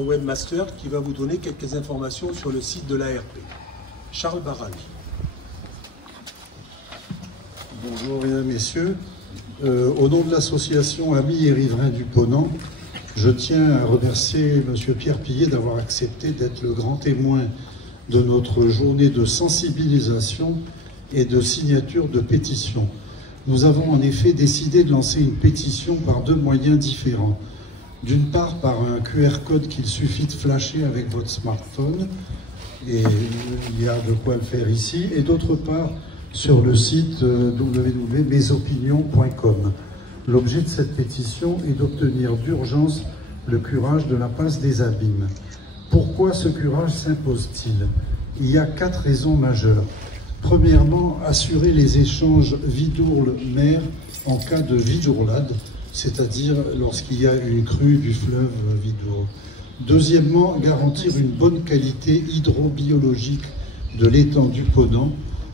notre webmaster qui va vous donner quelques informations sur le site de l'ARP. Charles Barani. Bonjour mesdames, messieurs. Au nom de l'association Amis et Riverains du Ponant, je tiens à remercier M. Pierre Pillet d'avoir accepté d'être le grand témoin de notre journée de sensibilisation et de signature de pétition. Nous avons en effet décidé de lancer une pétition par deux moyens différents. D'une part, par un QR code qu'il suffit de flasher avec votre smartphone, et il y a de quoi le faire ici, et d'autre part, sur le site www.mesopinions.com. L'objet de cette pétition est d'obtenir d'urgence le curage de la passe des abîmes. Pourquoi ce curage s'impose-t-il? Il y a 4 raisons majeures. Premièrement, assurer les échanges Vidourle-mer en cas de vidourlade, c'est-à-dire lorsqu'il y a une crue du fleuve Vidourle. Deuxièmement, garantir une bonne qualité hydrobiologique de l'étang du Ponant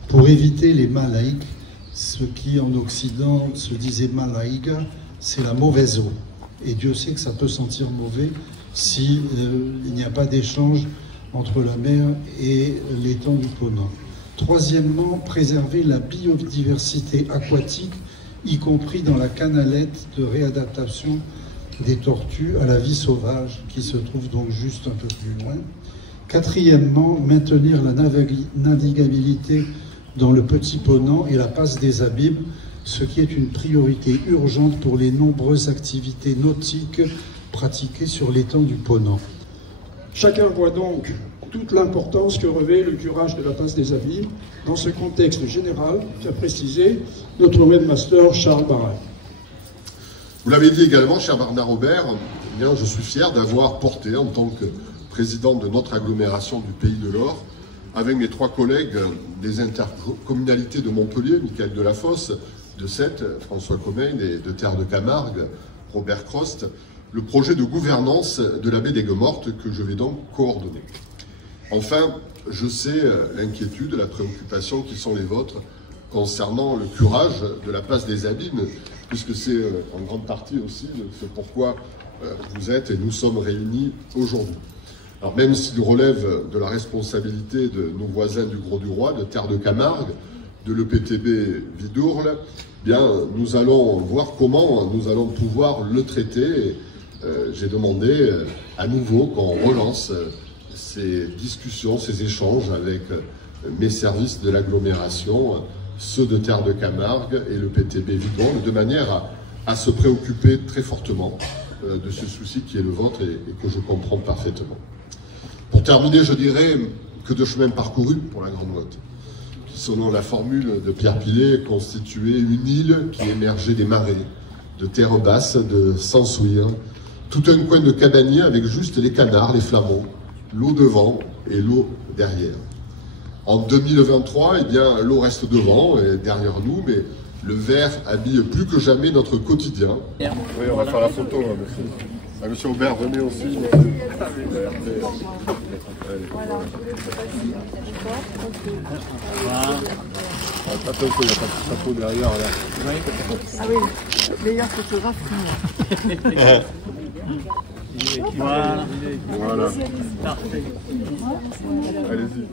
pour éviter les malaïques, ce qui en Occident se disait malaïga, c'est la mauvaise eau. Et Dieu sait que ça peut sentir mauvais si il n'y a pas d'échange entre la mer et l'étang du Ponant. Troisièmement, préserver la biodiversité aquatique, y compris dans la canalette de réadaptation des tortues à la vie sauvage, qui se trouve donc juste un peu plus loin. Quatrièmement, maintenir la navigabilité dans le Petit Ponant et la passe des abîmes, ce qui est une priorité urgente pour les nombreuses activités nautiques pratiquées sur l'étang du Ponant. Chacun voit donc toute l'importance que revêt le curage de la passe des abîmes dans ce contexte général qu'a précisé notre webmaster Charles Barani. Vous l'avez dit également, cher Bernard Robert, eh bien, je suis fier d'avoir porté en tant que président de notre agglomération du Pays de l'Or, avec mes 3 collègues des intercommunalités de Montpellier, Michael Delafosse, de Sète, François Comène, et de Terre de Camargue, Robert Crost, le projet de gouvernance de la baie des Gueux-Mortes que je vais donc coordonner. Enfin, je sais l'inquiétude, la préoccupation qui sont les vôtres concernant le curage de la passe des abîmes, puisque c'est en grande partie aussi ce pourquoi vous êtes et nous sommes réunis aujourd'hui. Alors même s'il relève de la responsabilité de nos voisins du Gros-du-Roi, de Terre de Camargue, de l'EPTB Vidourle, bien nous allons voir comment nous allons pouvoir le traiter. J'ai demandé à nouveau qu'on relance ces discussions, ces échanges avec mes services de l'agglomération, ceux de Terre de Camargue et le PTB Vidourle, de manière à se préoccuper très fortement de ce souci qui est le vôtre et que je comprends parfaitement. Pour terminer, je dirais que de chemin parcouru pour la Grande Motte, qui, selon la formule de Pierre Pillet, constituait une île qui émergeait des marais, de terre basse, de Sansouire, tout un coin de cabanier avec juste les canards, les flamants, l'eau devant et l'eau derrière. En 2023, eh bien, l'eau reste devant et derrière nous, mais le vert habille plus que jamais notre quotidien. Oui, on va faire la photo, monsieur. Ah, monsieur Aubert, venez aussi. Attention, il n'y a pas de chapeau derrière. Là. Ah oui, meilleur photographe. Voilà. Allez-y.